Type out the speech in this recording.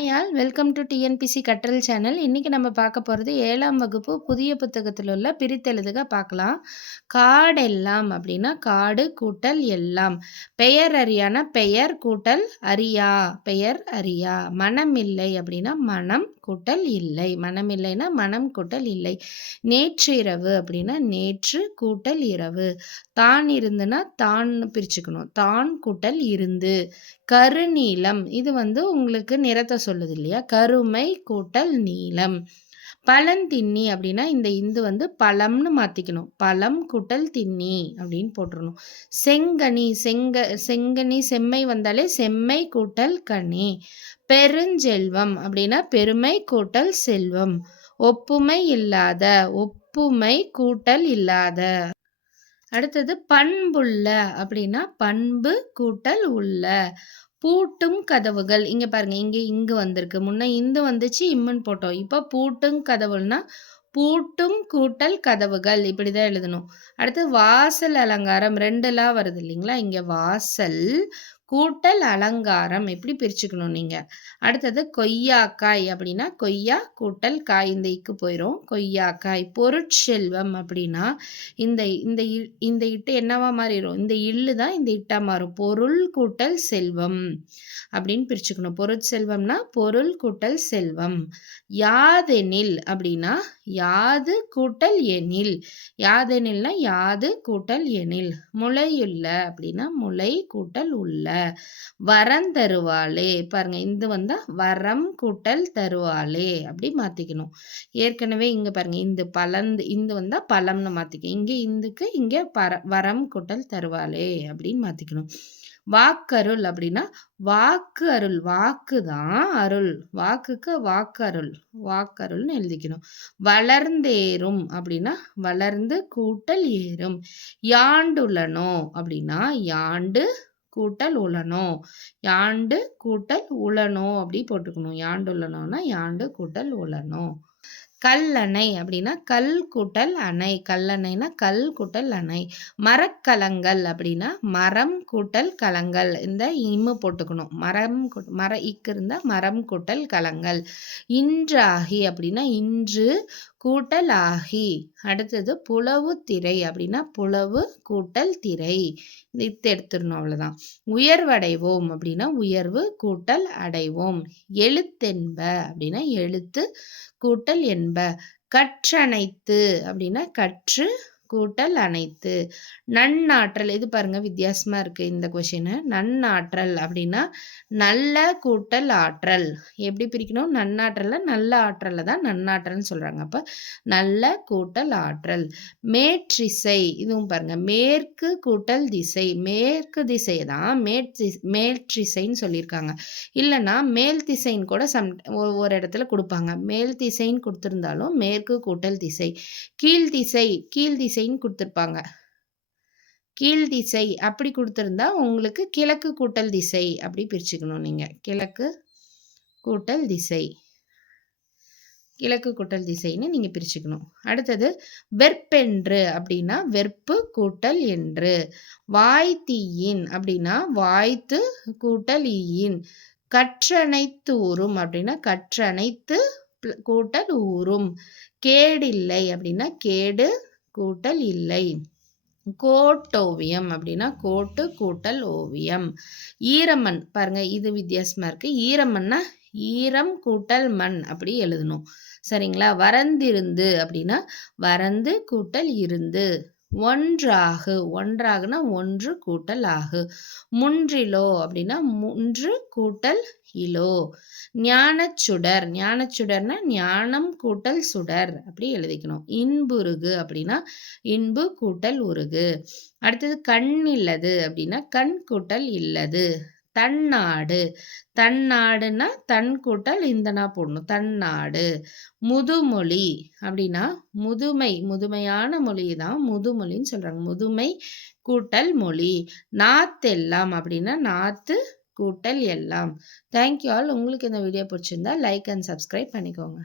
Hi all welcome to TNPSC கற்றல் channel. இன்னைக்கு நம்ம பார்க்க போகிறது 7ஆம் வகுப்பு புதிய புத்தகத்தில் உள்ள பிரித்தெழுதுக பார்க்கலாம். காடெல்லாம் அப்படின்னா காடு கூட்டல் எல்லாம். பெயர் அறியானா பெயர் கூட்டல் அறியா, பெயர் அறியா. மனமில்லை அப்படின்னா மனம் கூட்டல் இல்லை, மனம் இல்லைன்னா மனம் கூட்டல் இல்லை. நேற்று இரவு அப்படின்னா நேற்று கூட்டல் இரவு. தான் இருந்துன்னா தான் பிரிச்சுக்கணும், தான் கூட்டல் இருந்து. கருநீலம் இது உங்களுக்கு நிறத்தை சொல்லுது இல்லையா, கருமை கூட்டல் நீலம். பழந்தின்னி அப்படின்னா இந்த இந்து பழம்னு மாத்திக்கணும், பழம் கூட்டல் தின்னி அப்படின்னு போட்டுறணும். செங்கனி செங்கனி செம்மை வந்தாலே செம்மை கூட்டல் கனி. பெருஞ்செல்வம் அப்படின்னா பெருமை கூட்டல் செல்வம். ஒப்புமை இல்லாத ஒப்புமை கூட்டல் இல்லாத. அடுத்தது பண்புள்ள அப்படின்னா பண்பு கூட்டல் உள்ள. பூட்டும் கதவுகள் இங்க பாருங்க, இங்கு வந்திருக்கு, முன்ன இந்து வந்துச்சு இம்முன்னு போட்டோம். இப்ப பூட்டும் கதவுன்னா பூட்டும் கூட்டல் கதவுகள் இப்படிதான் எழுதணும். அடுத்து வாசல் அலங்காரம் ரெண்டுலாம் வருது இல்லைங்களா, இங்க வாசல் கூட்டல் அலங்காரம் எப்படி பிரிச்சுக்கணும் நீங்க. அடுத்தது கொய்யாக்காய் அப்படின்னா கொய்யா கூட்டல் காய், இந்த இக்கு போயிடும், கொய்யாக்காய். பொருட்செல்வம் அப்படின்னா இந்த இந்த இந்த இட்டு என்னவா மாறிடும், இந்த இல்லு தான் இந்த இட்டா மாறும், பொருள் கூட்டல் செல்வம் அப்படின்னு பிரிச்சுக்கணும். பொருட்செல்வம்னா பொருள் கூட்டல் செல்வம். யாதெனில் அப்படின்னா யாது கூட்டல் எனில், யாதெனில்னா யாது கூட்டல் எனில். முளையுள்ள அப்படின்னா முளை கூட்டல் உள்ள. வரம் தருவாளே பாருங்க, இது வரம் கூட்டல் தருவாளே அப்படி மாத்திக்கணும். ஏற்கனவே இங்க பாருங்க, இந்த பழந்து இந்த பழம்னு மாத்திக்கணும், இங்க இந்துக்கு இங்க வரம் கூட்டல் தருவாளே அப்படின்னு மாத்திக்கணும். வாக்கருள் அப்படின்னா வாக்கு அருள், வாக்கு தான் அருள், வாக்குக்கு வாக்கு அருள், வாக்கருள்னு எழுதிக்கணும். வளர்ந்தேறும் அப்படின்னா வளர்ந்து கூட்டல் ஏறும். யாண்டுள்ளனோ அப்படின்னா யாண்டு கூட்டல் உளனோ, யாண்டு கூட்டல் உளனோ அப்படி போட்டுக்கணும். யாண்டுள்ளனோனா யாண்டு கூட்டல் உளனோ. கல்லணை அப்படின்னா கல் கூட்டல் அணை, கல்லணைனா கல் கூட்டல் அணை. மரக்கலங்கள் அப்படின்னா மரம் கூட்டல் கலங்கள், இந்த இம்மு போட்டுக்கணும். மர இக்கு இருந்தா மரம் கூட்டல் கலங்கள். இன்றாகி அப்படின்னா இன்று கூட்டல் ஆகி. அடுத்தது புலவு திரை அப்படின்னா புலவு கூட்டல் திரை, இத்து எடுத்துடணும், அவ்வளவுதான். உயர்வடைவோம் அப்படின்னா உயர்வு கூட்டல் அடைவோம். எழுத்தென்ப அப்படின்னா எழுத்து கூட்டல் என்ப. கற்றனைத்து அப்படின்னா கற்று கூட்டல் அனைத்து. நன்னாற்றல் இது பாருங்க வித்தியாசமா இருக்கு இந்த கொஸ்டின். நன்னாற்றல் அப்படின்னா நல்ல கூட்டல் ஆற்றல். எப்படி பிரிக்கணும், நன்னாற்றல்ல நல்ல ஆற்றல்ல தான் நன்னாற்றல்னு சொல்றாங்க, அப்ப நல்ல கூட்டல் ஆற்றல். மேற்றிசை இதுவும் பாருங்க, மேற்கு கூட்டல் திசை, மேற்கு திசை தான் மேற்றிசைன்னு சொல்லியிருக்காங்க. இல்லைன்னா மேல் திசைன்னு கூட ஒரு இடத்துல கொடுப்பாங்க, மேல் திசைன்னு கொடுத்திருந்தாலும் மேற்கு கூட்டல் திசை. கீழ்திசைன்னு கொடுத்திருப்பாங்க, கீழ் திசை அப்படி கொடுத்திருந்தா உங்களுக்கு கிழக்கு கூட்டல் திசை அப்படி பிரிச்சுக்கணும் நீங்க. கிழக்கு கூட்டல் திசை, கிழக்கு கூட்டல் திசைன்னு நீங்க பிரிச்சுக்கணும். அடுத்தது வெற்பென்று அப்படின்னா வெற்பு கூட்டல் என்று. வாய்த்தீயின் அப்படின்னா வாய்த்து கூட்டல் ஈயின். கற்றனைத்து ஊரும் அப்படின்னா கற்றனைத்து கூட்டல் ஊரும். கேடில்லை அப்படின்னா கேடு கூட்டல் இல்லை. கோட்டோவியம் அப்படின்னா கோட்டு கூட்டல் ஓவியம். ஈரமண் பாருங்க, இது வித்தியாசமா இருக்கு. ஈரமண்ணா ஈரம் கூட்டல் மண் அப்படி எழுதணும், சரிங்களா. வரந்திருந்து அப்படின்னா வரந்து கூட்டல் இருந்து. ஒன்றாகு, ஒன்றாகுனா ஒன்று கூட்டல் ஆகு. முன்றிலோ அப்படின்னா முன்று கூட்டல் இலோ. ஞானச்சுடர், ஞானச்சுடர்னா ஞானம் கூட்டல் சுடர் அப்படி எழுதிக்கணும். இன்புருகு அப்படின்னா இன்பு கூட்டல் உருகு. அடுத்தது கண்ணில்லது அப்படின்னா கண் கூட்டல் இல்லது. தன்னாடு, தன்னாடுன்னா தன் கூட்டல் இந்தனா போடணும், தன்னாடு. முதுமொழி அப்படின்னா முதுமையான மொழி தான் முதுமொழின்னு சொல்றாங்க, முதுமை கூட்டல் மொழி. நாத்தெல்லாம் அப்படின்னா நாத்து கூட்டல் எல்லாம். Thank you all. உங்களுக்கு இந்த வீடியோ பிடிச்சிருந்தா லைக் அண்ட் சப்ஸ்கிரைப் பண்ணிக்கோங்க.